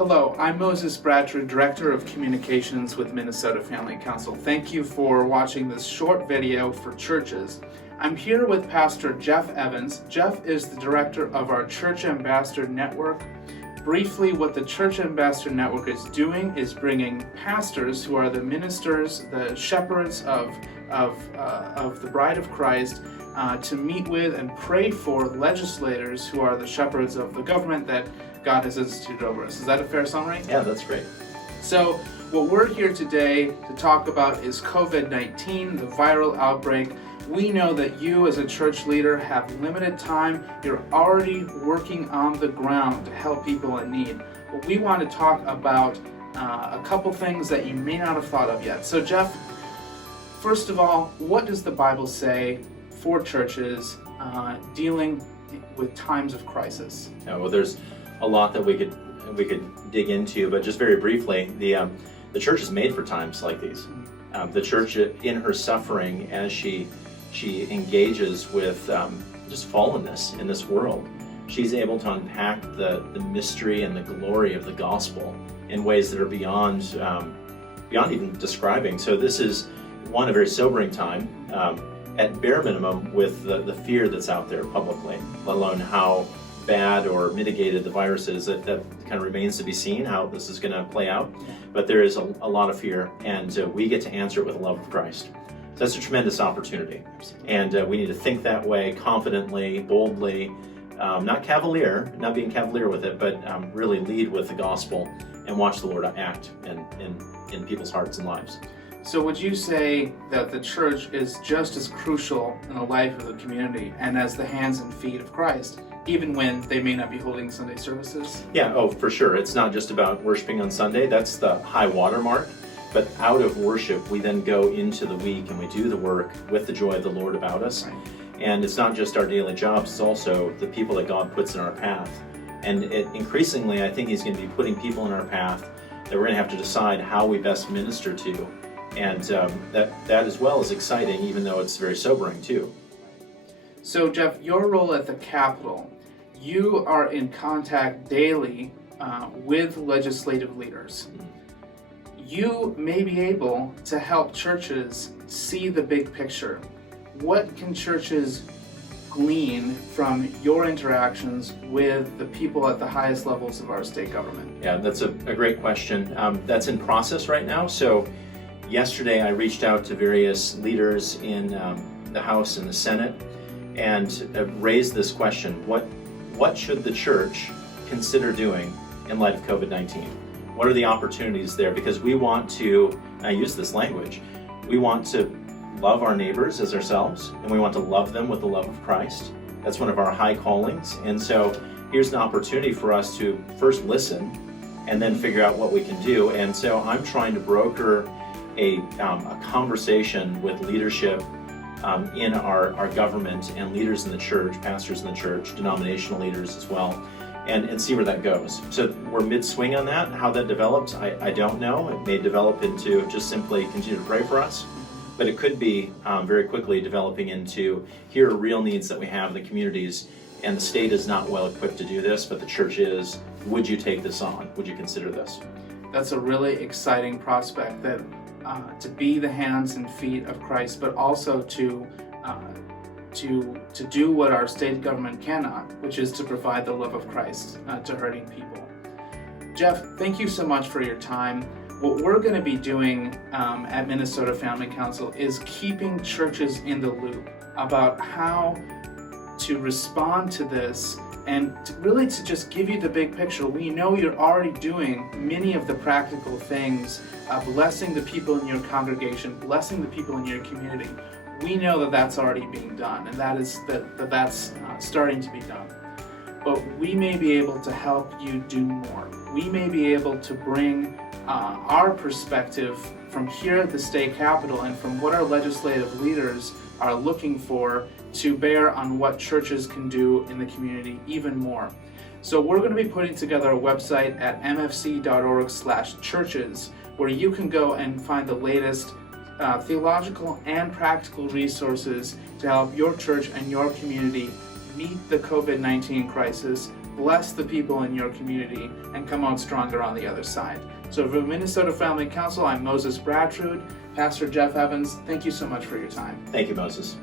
Hello, I'm Moses Bradford, Director of Communications with Minnesota Family Council. Thank you for watching this short video for churches. I'm here with Pastor Jeff Evans. Jeff is the director of our Church Ambassador Network. Briefly, what the Church Ambassador Network is doing is bringing pastors who are the ministers, the shepherds of the Bride of Christ, to meet with and pray for legislators who are the shepherds of the government that God has instituted over us. Is that a fair summary? Yeah, that's great. So what we're here today to talk about is COVID-19, the viral outbreak. We know that you as a church leader have limited time. You're already working on the ground to help people in need. But we want to talk about a couple things that you may not have thought of yet. So Jeff, first of all, what does the Bible say for churches dealing with times of crisis? Yeah, well, there's a lot that we could dig into, but just very briefly, the church is made for times like these. The church, in her suffering, as she engages with just fallenness in this world, she's able to unpack the mystery and the glory of the gospel in ways that are beyond even describing. So this is a very sobering time, at bare minimum, with the fear that's out there publicly, let alone how bad or mitigated the virus is. That kind of remains to be seen how this is going to play out. But there is a lot of fear, and we get to answer it with the love of Christ. So that's a tremendous opportunity, and we need to think that way, confidently, boldly, not being cavalier with it, but really lead with the gospel and watch the Lord act in people's hearts and lives. So would you say that the church is just as crucial in the life of the community and as the hands and feet of Christ, even when they may not be holding Sunday services? Yeah, for sure. It's not just about worshiping on Sunday. That's the high water mark. But out of worship, we then go into the week and we do the work with the joy of the Lord about us. Right. And it's not just our daily jobs, it's also the people that God puts in our path. And increasingly, I think He's going to be putting people in our path that we're going to have to decide how we best minister to. And that as well is exciting, even though it's very sobering too. So Jeff, your role at the Capitol, you are in contact daily with legislative leaders. You may be able to help churches see the big picture. What can churches glean from your interactions with the people at the highest levels of our state government? Yeah, that's a great question. That's in process right now. So yesterday I reached out to various leaders in the House and the Senate and raised this question: what should the church consider doing in light of COVID-19? What are the opportunities there? Because we want to, I use this language, we want to love our neighbors as ourselves, and we want to love them with the love of Christ. That's one of our high callings. And so here's an opportunity for us to first listen and then figure out what we can do. And so I'm trying to broker a conversation with leadership in our government and leaders in the church, pastors in the church, denominational leaders as well, and see where that goes. So we're mid-swing on that. How that develops, I don't know. It may develop into just simply continue to pray for us, but it could be very quickly developing into, here are real needs that we have in the communities, and the state is not well equipped to do this, but the church is. Would you take this on? Would you consider this? That's a really exciting prospect, that to be the hands and feet of Christ, but also to do what our state government cannot, which is to provide the love of Christ to hurting people. Jeff, thank you so much for your time. What we're going to be doing at Minnesota Family Council is keeping churches in the loop about how to respond to this, and really to just give you the big picture. We know you're already doing many of the practical things, blessing the people in your congregation, blessing the people in your community. We know that that's already being done, and that's starting to be done. But we may be able to help you do more. We may be able to bring our perspective from here at the state capitol and from what our legislative leaders are looking for to bear on what churches can do in the community even more. So we're going to be putting together a website at mfc.org/churches where you can go and find the latest theological and practical resources to help your church and your community meet the COVID-19 crisis, bless the people in your community and come out stronger on the other side. So for Minnesota Family Council, I'm Moses Bradtrud. Pastor Jeff Evans, thank you so much for your time. Thank you, Moses.